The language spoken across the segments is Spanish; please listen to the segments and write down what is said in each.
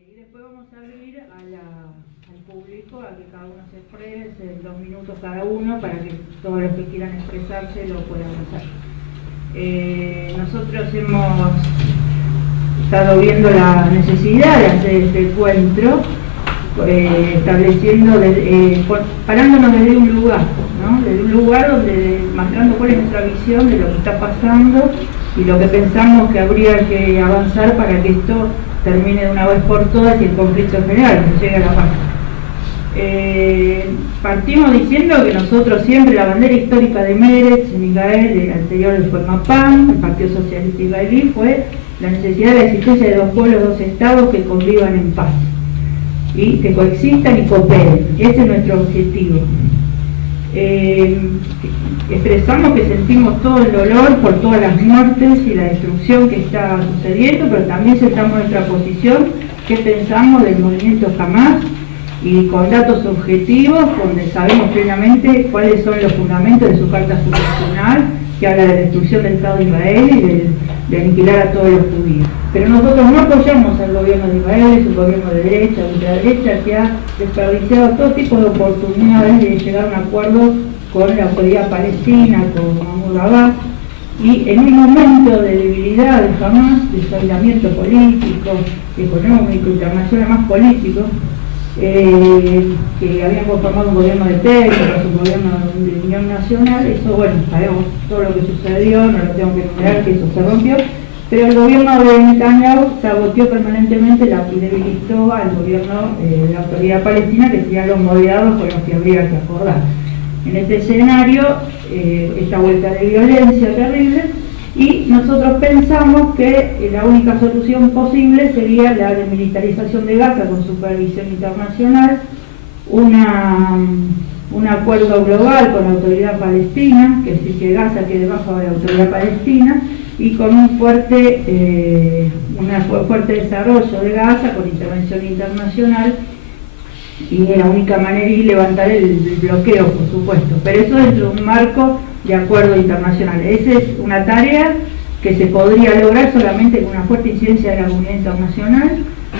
Y después vamos a abrir al público a que cada uno se exprese en 2 minutos cada uno para que todos los que quieran expresarse lo puedan hacer. Nosotros hemos estado viendo la necesidad de hacer este encuentro, estableciendo, parándonos desde un lugar, ¿no? Desde un lugar donde mostrando cuál es nuestra visión de lo que está pasando y lo que pensamos que habría que avanzar para que esto termine de una vez por todas y el conflicto general, que llegue a la paz. Partimos diciendo que nosotros siempre, la bandera histórica de Meretz, en Israel, el anterior fue Mapam, el Partido Socialista Israelí, fue la necesidad de la existencia de 2 pueblos, 2 estados que convivan en paz y que coexistan y cooperen. Ese es nuestro objetivo. Expresamos que sentimos todo el dolor por todas las muertes y la destrucción que está sucediendo, pero también sentamos nuestra posición, qué pensamos del movimiento Hamás, y con datos objetivos, donde sabemos plenamente cuáles son los fundamentos de su carta fundacional, que habla de la destrucción del Estado de Israel y de aniquilar a todos los judíos. Pero nosotros no apoyamos al gobierno de Israel, es un gobierno de derecha, ultraderecha, que ha desperdiciado todo tipo de oportunidades de llegar a un acuerdo con la autoridad palestina, con Mahmoud Abbas, y en un momento de debilidad de Hamás, de aislamiento político, económico, internacional, más político, que habían conformado un gobierno de técnicos, un gobierno de unión nacional, eso bueno, sabemos todo lo que sucedió, no lo tengo que enumerar, que eso se rompió, pero el gobierno de Netanyahu saboteó permanentemente y debilitó al gobierno de la autoridad palestina, que serían los moderados con los que habría que acordar. En este escenario, esta vuelta de violencia terrible, y nosotros pensamos que la única solución posible sería la desmilitarización de Gaza con supervisión internacional, un acuerdo global con la autoridad palestina, que sí que Gaza quede bajo la autoridad palestina, y con un fuerte desarrollo de Gaza con intervención internacional, y la única manera es levantar el bloqueo, por supuesto, pero eso dentro de un marco de acuerdo internacional. Esa es una tarea que se podría lograr solamente con una fuerte incidencia de la comunidad internacional,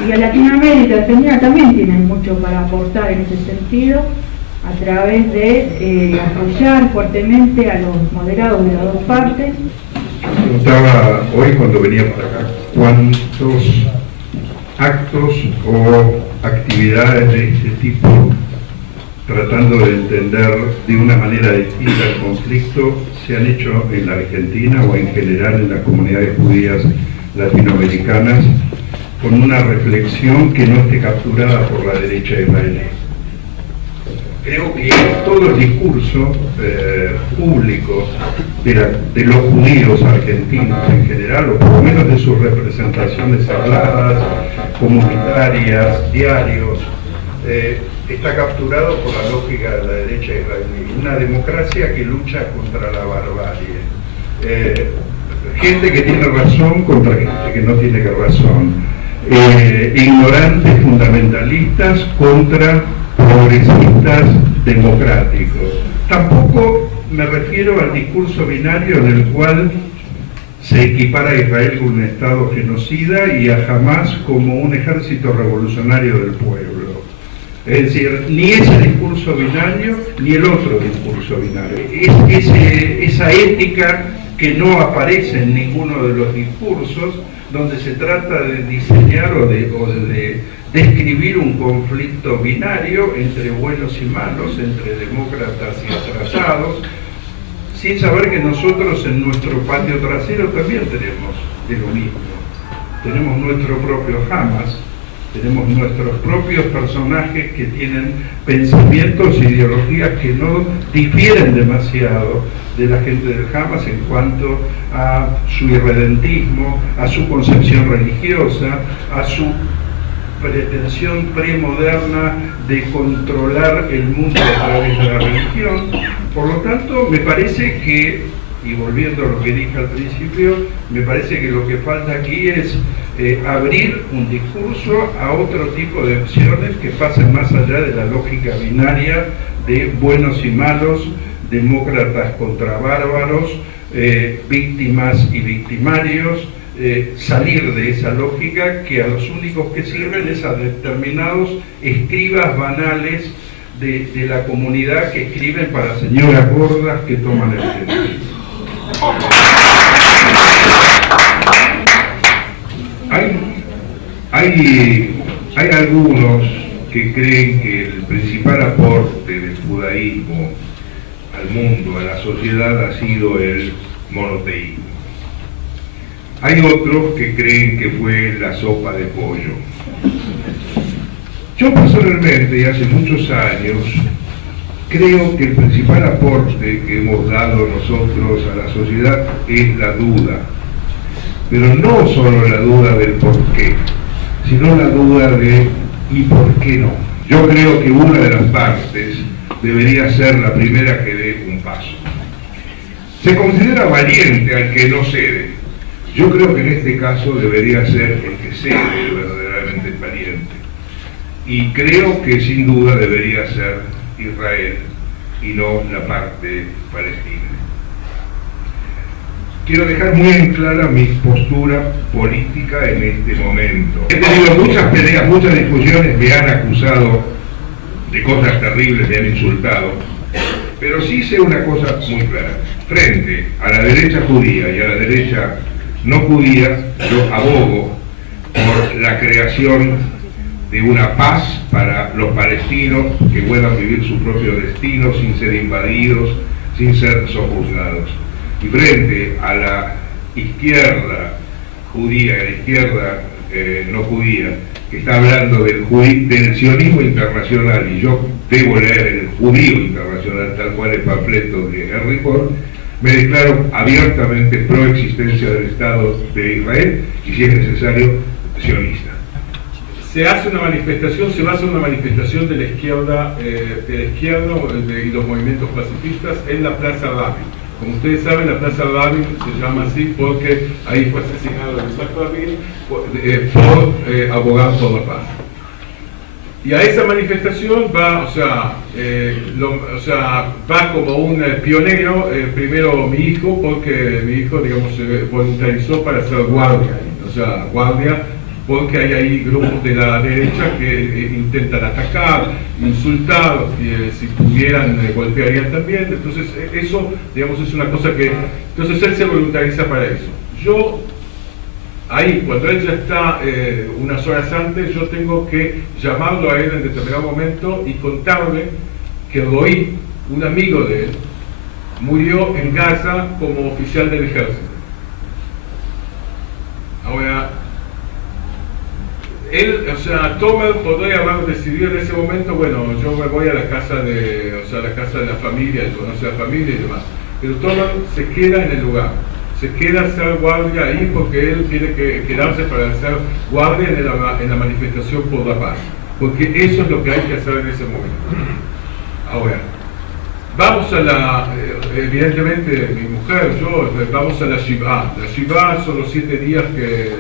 y a Latinoamérica y Argentina también tienen mucho para aportar en ese sentido, a través de apoyar fuertemente a los moderados de las 2 partes. Preguntaba hoy cuando venía para acá, ¿cuántos actos o actividades de este tipo, tratando de entender de una manera distinta el conflicto, se han hecho en la Argentina o en general en las comunidades judías latinoamericanas, con una reflexión que no esté capturada por la derecha israelí? Creo que todo el discurso público de los judíos argentinos en general, o por lo menos de sus representaciones habladas, comunitarias, diarios, está capturado por la lógica de la derecha israelí, una democracia que lucha contra la barbarie, gente que tiene razón contra gente que no tiene razón, ignorantes fundamentalistas contra progresistas democráticos. Tampoco me refiero al discurso binario en el cual se equipara a Israel como un Estado genocida y a Hamás como un ejército revolucionario del pueblo. Es decir, ni ese discurso binario ni el otro discurso binario. Esa ética que no aparece en ninguno de los discursos, donde se trata de diseñar o de describir un conflicto binario entre buenos y malos, entre demócratas y atrasados, sin saber que nosotros en nuestro patio trasero también tenemos de lo mismo. Tenemos nuestro propio Hamás, tenemos nuestros propios personajes que tienen pensamientos e ideologías que no difieren demasiado de la gente del Hamás en cuanto a su irredentismo, a su concepción religiosa, a su pretensión premoderna de controlar el mundo a través de la religión. Por lo tanto, me parece que, y volviendo a lo que dije al principio, me parece que lo que falta aquí es abrir un discurso a otro tipo de opciones que pasen más allá de la lógica binaria de buenos y malos, demócratas contra bárbaros, víctimas y victimarios, salir de esa lógica que a los únicos que sirven es a determinados escribas banales de la comunidad que escriben para señoras gordas que toman el centro. Hay algunos que creen que el principal aporte del judaísmo al mundo, a la sociedad, ha sido el monoteísmo. Hay otros que creen que fue la sopa de pollo. Yo personalmente, y hace muchos años, creo que el principal aporte que hemos dado nosotros a la sociedad es la duda. Pero no solo la duda del por qué, sino la duda de ¿y por qué no? Yo creo que una de las partes debería ser la primera que dé un paso. Se considera valiente al que no cede. Yo creo que en este caso debería ser el que cede verdaderamente valiente. Y creo que sin duda debería ser Israel y no la parte palestina. Quiero dejar muy en clara mi postura política en este momento. He tenido muchas peleas, muchas discusiones, me han acusado de cosas terribles, me han insultado, pero sí sé una cosa muy clara. Frente a la derecha judía y a la derecha no judía, yo abogo por la creación de una paz para los palestinos que puedan vivir su propio destino sin ser invadidos, sin ser sojuzgados. Y frente a la izquierda judía, a la izquierda no judía, que está hablando del sionismo internacional, y yo debo leer el judío internacional tal cual el panfleto de Henry Ford, me declaro abiertamente pro existencia del Estado de Israel y, si es necesario, sionista. Se hace una manifestación, se va a hacer una manifestación de la izquierda y los movimientos pacifistas en la Plaza Rabin. Como ustedes saben, la Plaza Rabin se llama así porque ahí fue asesinado Yitzhak Rabin por abogar por la paz. Y a esa manifestación va, va como un pionero, primero mi hijo, porque mi hijo, digamos, se voluntarizó para ser guardia, guardia, porque hay ahí grupos de la derecha que intentan atacar, insultar, si pudieran golpearían también. Entonces eso, digamos, es una cosa que... Entonces él se voluntariza para eso. Yo, ahí, cuando él ya está unas horas antes, yo tengo que llamarlo a él en determinado momento y contarle que Roí, un amigo de él, murió en Gaza como oficial del ejército. Ahora, él, Tomer podría haber decidido en ese momento, bueno, yo me voy a la casa de, la casa de la familia, él conoce a la familia y demás. Pero Tomer se queda en el lugar, se queda a ser guardia ahí porque él tiene que quedarse para ser guardia en la manifestación por la paz. Porque eso es lo que hay que hacer en ese momento. Ahora, vamos a evidentemente mi mujer, yo, vamos a la Shivá. La Shivá son los 7 días que,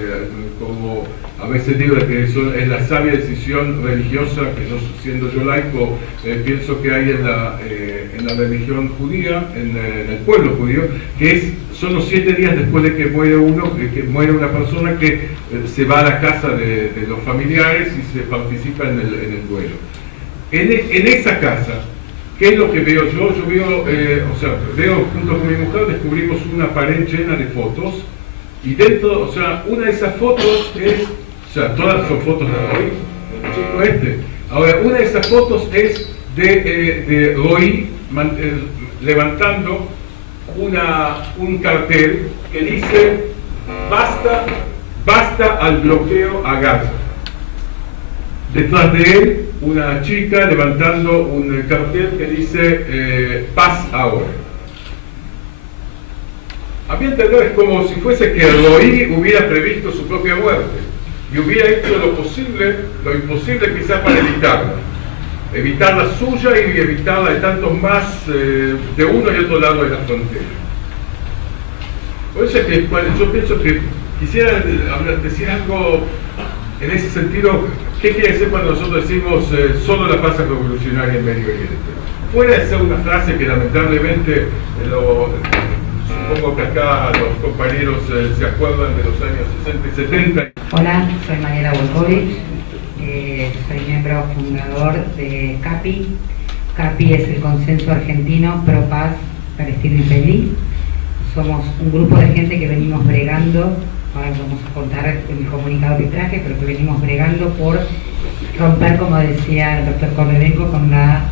como a veces digo que es la sabia decisión religiosa, que yo, siendo yo laico, pienso que hay en la religión judía, en el pueblo judío, que son los 7 días después de que muere una persona, que se va a la casa de los familiares y se participa en el duelo. En esa casa, ¿qué es lo que veo yo? Yo veo junto con mi mujer, descubrimos una pared llena de fotos, y dentro, una de esas fotos es, todas son fotos de Roí, el chico. Ahora, una de esas fotos es de Roí levantando un cartel que dice basta al bloqueo a Gaza. Detrás de él, una chica levantando un cartel que dice paz ahora. A mi entender es como si fuese que Roí hubiera previsto su propia muerte y hubiera hecho lo imposible quizá para evitar la suya y evitar la de tantos más de uno y otro lado de la frontera. Por eso es que yo pienso que quisiera decir algo en ese sentido. ¿Qué quiere decir cuando nosotros decimos solo la paz es revolucionaria en Medio Oriente? Fuera de ser una frase que lamentablemente supongo que acá los compañeros se acuerdan de los años 60 y 70. Hola, soy Mariela Volkovich, soy miembro fundador de CAPI. CAPI es el Consenso Argentino Pro Paz Palestino-Israelí. Somos un grupo de gente que venimos bregando, ahora vamos a contar el comunicado que traje, pero que venimos bregando por romper, como decía el doctor Corredenko, con la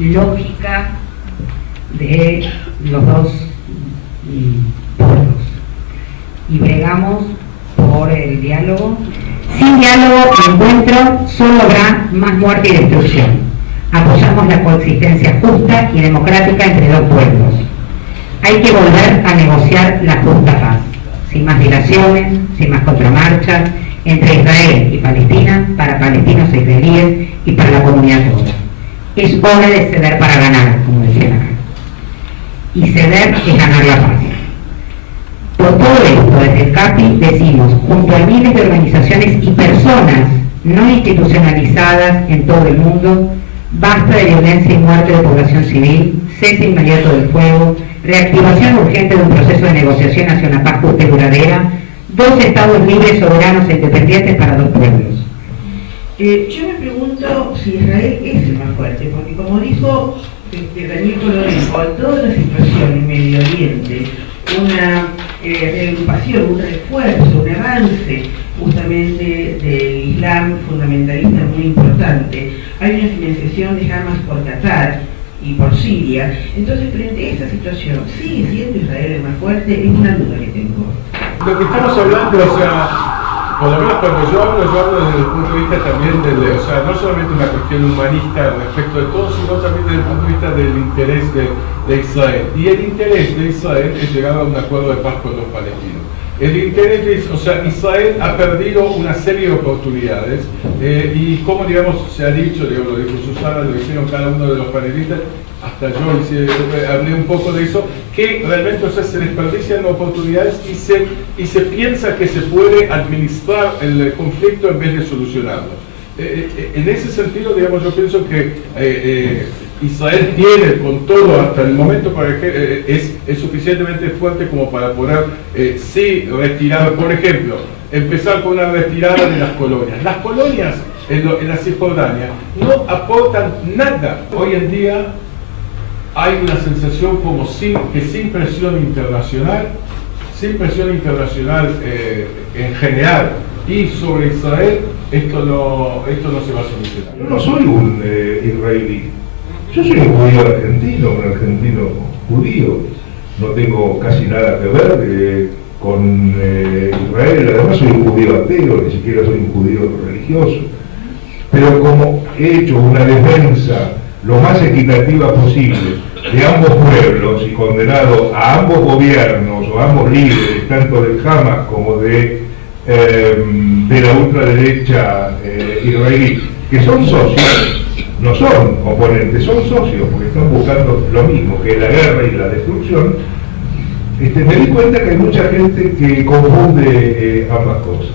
lógica de los dos pueblos. Y bregamos por el diálogo. Sin diálogo y encuentro solo habrá más muerte y destrucción. Apoyamos la coexistencia justa y democrática entre dos pueblos. Hay que volver a negociar la justa paz, sin más dilaciones, sin más contramarchas, entre Israel y Palestina, para palestinos e israelíes y para la comunidad toda. Es hora de ceder para ganar, como decían acá. Y ceder es ganar la paz. Por todo esto, desde el CAPI decimos, junto a miles de organizaciones y personas no institucionalizadas en todo el mundo, basta de violencia y muerte de población civil, cese inmediato del fuego, reactivación urgente de un proceso de negociación hacia una paz justa y duradera, 2 estados libres, soberanos e independientes para 2 pueblos. Yo me pregunto si Israel es el más fuerte, porque como dijo Daniel Colorenko, toda la situación en Medio Oriente, una reagrupación, un refuerzo, un avance justamente del Islam fundamentalista muy importante. Hay una financiación de Hamas por Qatar y por Siria. Entonces, frente a esta situación, ¿sigue siendo Israel el más fuerte? Es una duda que tengo. Lo que estamos hablando, o sea, por lo menos cuando yo hablo desde el punto de vista también o sea, no solamente una cuestión humanista respecto de todo, sino también desde el punto de vista del interés de Israel. Y el interés de Israel es llegar a un acuerdo de paz con los palestinos. El interés de, o sea, Israel ha perdido una serie de oportunidades y como digamos se ha dicho, lo dijo Susana, lo hicieron cada uno de los panelistas, hasta yo hablé un poco de eso, que realmente, o sea, se desperdician oportunidades y se piensa que se puede administrar el conflicto en vez de solucionarlo. En ese sentido, digamos, yo pienso que Israel tiene con todo hasta el momento para que es suficientemente fuerte como para poder sí retirar, por ejemplo, empezar con una retirada de las colonias. Las colonias en la Cisjordania no aportan nada. Hoy en día hay una sensación como que sin presión internacional en general y sobre Israel, esto no se va a solucionar. Yo no soy un israelí, yo soy un judío argentino, un argentino judío, no tengo casi nada que ver con Israel, además soy un judío ateo, ni siquiera soy un judío religioso, pero como he hecho una defensa lo más equitativa posible de ambos pueblos y condenado a ambos gobiernos o a ambos líderes, tanto del Hamas como de la ultraderecha israelí, que son socios, no son oponentes, son socios, porque están buscando lo mismo, que la guerra y la destrucción. Me di cuenta que hay mucha gente que confunde ambas cosas.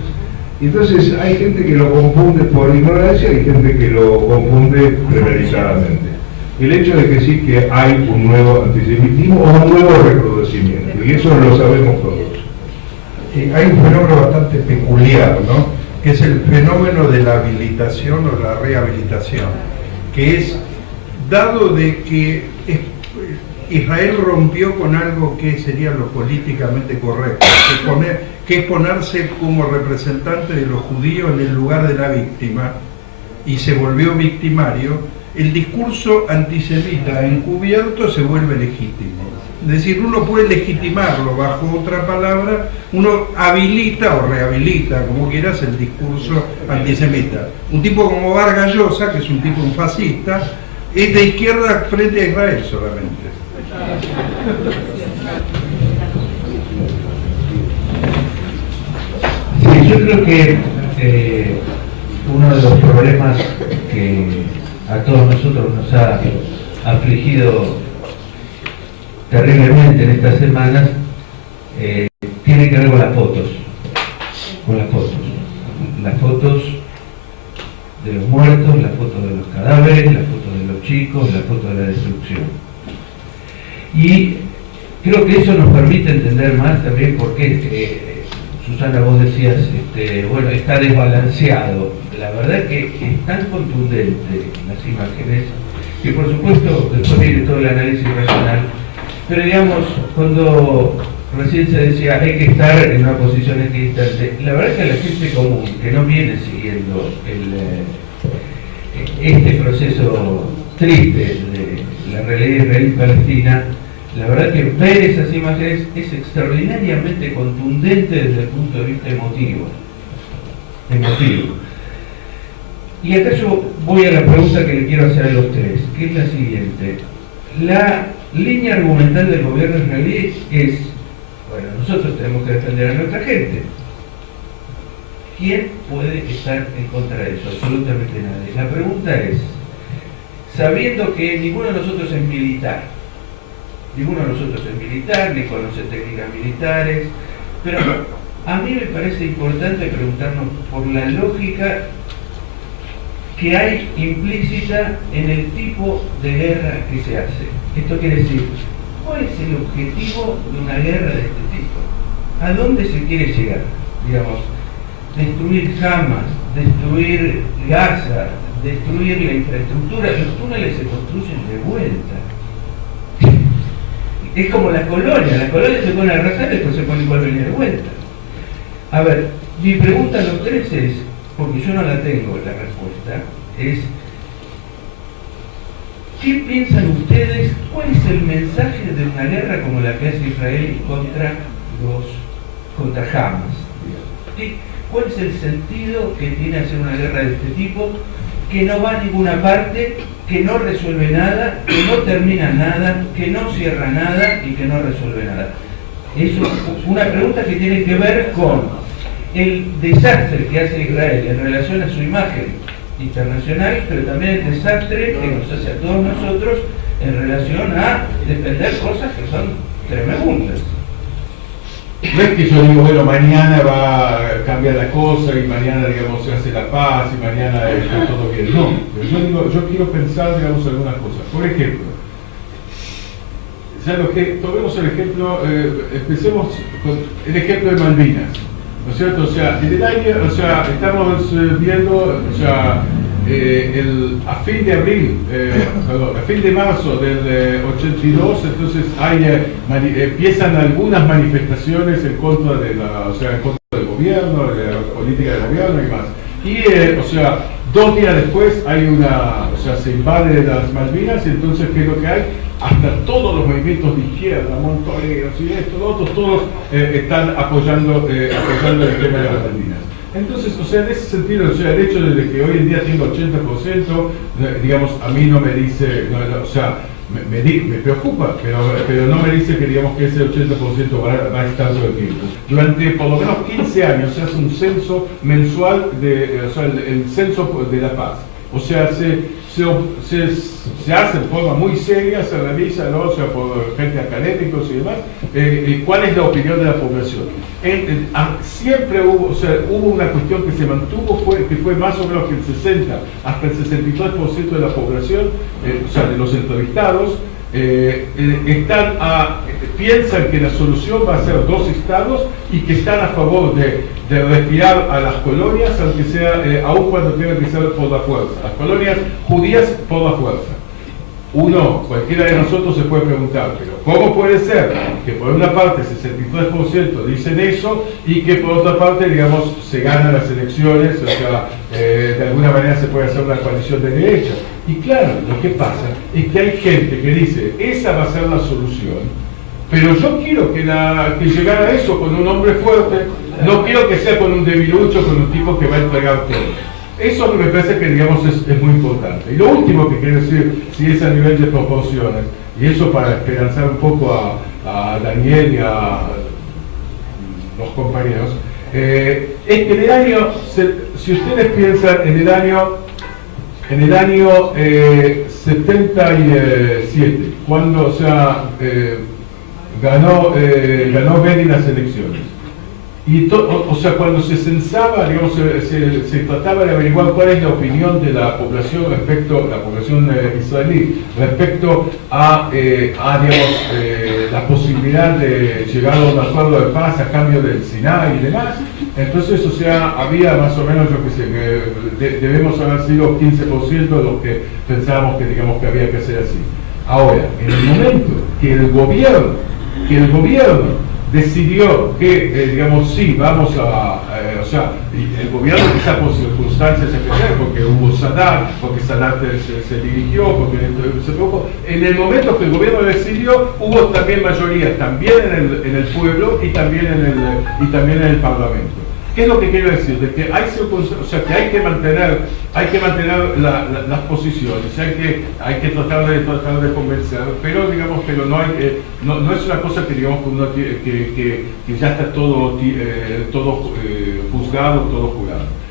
Entonces hay gente que lo confunde por ignorancia y gente que lo confunde premeditadamente. El hecho de que sí que hay un nuevo antisemitismo o un nuevo recrudecimiento, y eso lo sabemos todos. Hay un fenómeno bastante peculiar, ¿no? Que es el fenómeno de la habilitación o la rehabilitación, que es dado de que Israel rompió con algo que sería lo políticamente correcto, que es ponerse como representante de los judíos en el lugar de la víctima, y se volvió victimario. El discurso antisemita encubierto se vuelve legítimo. Es decir, uno puede legitimarlo bajo otra palabra, uno habilita o rehabilita, como quieras, el discurso antisemita. Un tipo como Vargas Llosa, que es un tipo fascista, es de izquierda frente a Israel solamente. Sí, yo creo que uno de los problemas que a todos nosotros nos ha afligido terriblemente en estas semanas tiene que ver con las fotos, las fotos de los muertos, las fotos de los cadáveres, las fotos de los chicos, las fotos de la destrucción. Y Creo que eso nos permite entender más también por qué, Susana, vos decías, bueno, está desbalanceado. La verdad es que es tan contundente las imágenes que por supuesto después viene todo el análisis racional, pero digamos, cuando recién se decía hay que estar en una posición equidistante, la verdad es que a la gente común que no viene siguiendo este proceso triste de la realidad israelí-palestina, la verdad que ver esas imágenes es extraordinariamente contundente desde el punto de vista emotivo. Y acá yo voy a la pregunta que le quiero hacer a los tres, que es la siguiente. La línea argumental del gobierno israelí es, bueno, nosotros tenemos que defender a nuestra gente. ¿Quién puede estar en contra de eso? Absolutamente nadie. La pregunta es, sabiendo que ninguno de nosotros es militar, ni conoce técnicas militares, pero a mí me parece importante preguntarnos por la lógica que hay implícita en el tipo de guerra que se hace. Esto quiere decir, ¿cuál es el objetivo de una guerra de este tipo? ¿A dónde se quiere llegar? Digamos, destruir Hamas, destruir Gaza, destruir la infraestructura. Los túneles se construyen de vuelta. Es como la colonia se pone a arrasar y después se pone igual venir de vuelta. A ver, mi pregunta a los tres es, porque yo no la tengo la respuesta, es ¿qué piensan ustedes? ¿Cuál es el mensaje de una guerra como la que hace Israel contra Hamas? ¿Cuál es el sentido que tiene hacer una guerra de este tipo que no va a ninguna parte, que no resuelve nada, que no termina nada, que no cierra nada y que no resuelve nada? Es una pregunta que tiene que ver con el desastre que hace Israel en relación a su imagen internacional, pero también el desastre que nos hace a todos nosotros en relación a defender cosas que son tremendas. No es que yo digo, bueno, mañana va a cambiar la cosa y mañana, digamos, se hace la paz y mañana está todo bien. No, pero yo digo, yo quiero pensar, digamos, algunas cosas. Por ejemplo, tomemos el ejemplo, empecemos con el ejemplo de Malvinas, ¿no es cierto? O sea, en el año, o sea, estamos viendo, o sea, a fin de abril, a fin de marzo del 82, entonces empiezan algunas manifestaciones en contra de en contra del gobierno, de la política del gobierno y más. Y, o sea, 2 días después se invade las Malvinas y entonces, ¿qué es lo que hay? Hasta todos los movimientos de izquierda, montoneros y esto, lo otro, todos están apoyando el tema de las Malvinas. Entonces, o sea, en ese sentido, o sea, el hecho de que hoy en día tengo 80%, digamos, a mí no me dice, o sea, me preocupa, pero no me dice que, digamos, que ese 80% va a estar todo el tiempo. Durante por lo menos 15 años se hace un censo mensual, o sea, el censo de la paz. O sea, se hace de forma muy seria, se revisa, ¿no? O sea, por gente académicos y demás, cuál es la opinión de la población. Siempre hubo una cuestión que se mantuvo, que fue más o menos que el 60 hasta el 63% de la población, o sea, de los entrevistados, piensan que la solución va a ser 2 estados y que están a favor de retirar a las colonias, aunque sea, aun cuando tenga que ser por la fuerza, las colonias judías por la fuerza. Cualquiera de nosotros se puede preguntar, pero ¿cómo puede ser que por una parte 63% dicen eso y que por otra parte, digamos, se ganan las elecciones, o sea, de alguna manera se puede hacer una coalición de derecha? Y claro, lo que pasa es que hay gente que dice, esa va a ser la solución, pero yo quiero que llegara a eso con un hombre fuerte, no quiero que sea con un debilucho, con un tipo que va a entregar todo. Eso me parece que, digamos, es muy importante. Y lo último que quiero decir, si es a nivel de proporciones, y eso para esperanzar un poco a Daniel y a los compañeros, es que en el año, si ustedes piensan en el año 77, cuando, o sea, ganó Beni las elecciones. Y o sea, cuando se censaba, digamos, se trataba de averiguar cuál es la opinión de la población la población israelí, respecto a digamos, la posibilidad de llegar a un acuerdo de paz a cambio del Sinai y demás. Entonces, o sea, había más o menos, yo qué sé, que debemos haber sido 15% de los que pensábamos que, digamos, que había que hacer así. Ahora, en el momento que el gobierno decidió que, digamos, sí, vamos a, o sea, el gobierno quizá por circunstancias especiales, porque hubo Sadat, porque Sadat se dirigió, porque se produjo, en el momento que el gobierno decidió, hubo también mayoría, también en el pueblo y también en el parlamento. ¿Qué es lo que quiero decir? De que hay circunstancias, o sea, que hay que mantener las posiciones, hay que tratar de convencer, pero digamos que no es una cosa que digamos que ya está todo juzgado, todo jurado.